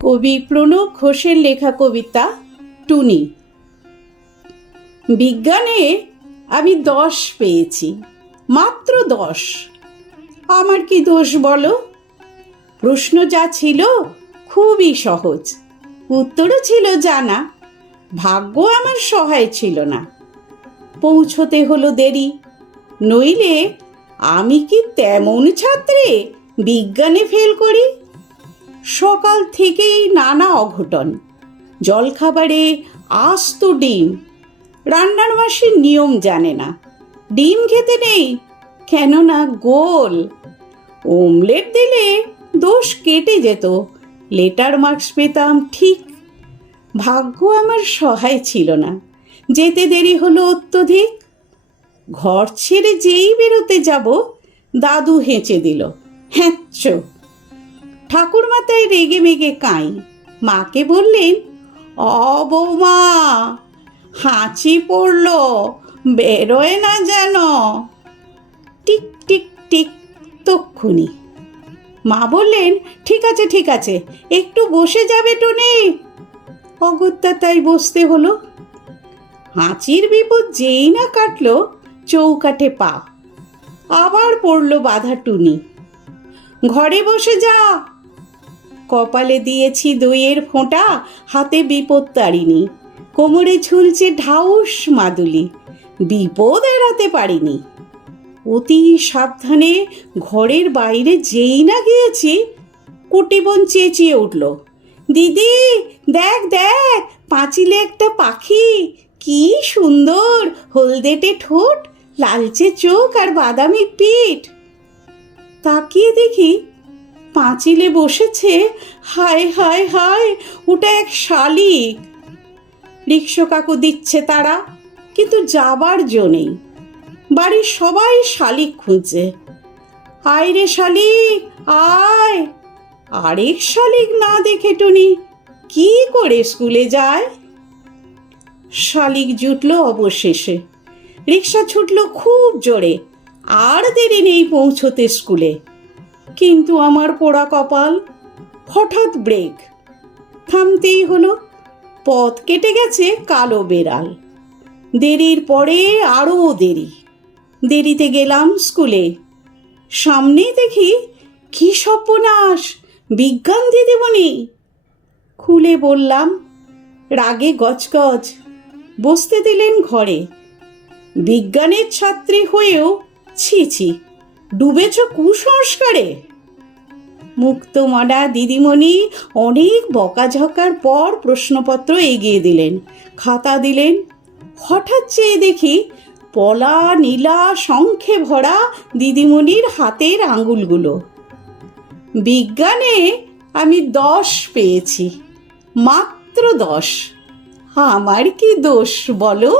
কবি প্রণব ঘোষের লেখা কবিতা টুনি। বিজ্ঞানে আমি 10 পেয়েছি, মাত্র 10। আমার কি দোষ বলো? প্রশ্ন যা ছিল খুবই সহজ, উত্তরও ছিল জানা। ভাগ্য আমার সহায় ছিল না, পৌঁছতে হলো দেরি। নইলে আমি কি তেমন ছাত্রে বিজ্ঞানে ফেল করি? সকাল থেকেই নানা অঘটন, জলখাবারে আস্ত ডিম। রান্নার মাসির নিয়ম জানে না, ডিম খেতে নেই, কেননা গোল। ওমলেট দিলে দোষ কেটে যেত, লেটার মার্কস পেতাম ঠিক। ভাগ্য আমার সহায় ছিল না, যেতে দেরি হলো অত্যধিক। ঘর ছেড়ে যেই বেরোতে যাব, দাদু হেঁচে দিল, হ্যাঁচ। ঠাকুরমা তাই রেগে মেগে কাঁই। মাকে বললেন, বৌমা, হাঁচি পড়ল, বেরোয় না যেন। টিক টিক টিক, তক্ষুনি মা বললেন, ঠিক আছে ঠিক আছে, একটু বসে যাবে টুনি। অগত্যা তাই বসতে হলো। হাঁচির বিপদ যেই না কাটল, চৌকাঠে পা। আবার পড়ল বাধা টুনি, ঘরে বসে যা। কপালে দিয়েছি দইয়ের ফোঁটা, হাতে বিপদ তাড়িনি। কোমরে ঝুলছে ঢাউস মাদুলি, বিপদ এড়াতে পারিনি। অতি সাবধানে ঘরের বাইরে যেই না গিয়েছি, কুটিবোন চেঁচিয়ে উঠল, দিদি দেখ দেখ, পাঁচিলে একটা পাখি, কি সুন্দর, হলদেটে ঠোঁট, লালচে চোখ আর বাদামি পিঠ। তাকিয়ে দেখি পাঁচিলে বসেছে, হায় হায় হায়, ওটা এক শালিক। রিকশা কাকু দিচ্ছে তারা, কিন্তু যাবার জো নেই। বাড়ির সবাই শালিক খুঁজছে। আয় রে শালিক আয়। আরেক শালিক না দেখে টুনি কি করে স্কুলে যায়? শালিক জুটল অবশেষে, রিকশা ছুটল খুব জোরে। আর দেরি নেই পৌঁছতে স্কুলে। কিন্তু আমার পোড়া কপাল, হঠাৎ ব্রেক, থামতেই হলো। পথ কেটে গেছে কালো বেড়াল। দেরির পরে আরও দেরি। দেরিতে গেলাম স্কুলে। সামনেই দেখি কি সর্বনাশ, বিজ্ঞান দিদিমণি। খুলে বললাম, রাগে গজগজ। বসতে দিলেন ঘরে। বিজ্ঞানের ছাত্রী হয়েও ছি ছি, ডুবেছ কুসংস্কারে। মুক্তমনা দিদিমণি অনেক বকাঝকার পর প্রশ্নপত্র এগিয়ে দিলেন, খাতা দিলেন। হঠাৎ চেয়ে দেখি পলা নীলা শঙ্খে ভরা দিদিমণির হাতের আঙুলগুলো। বিজ্ঞানে আমি 10 পেয়েছি, মাত্র 10। আমার কি দোষ বলো?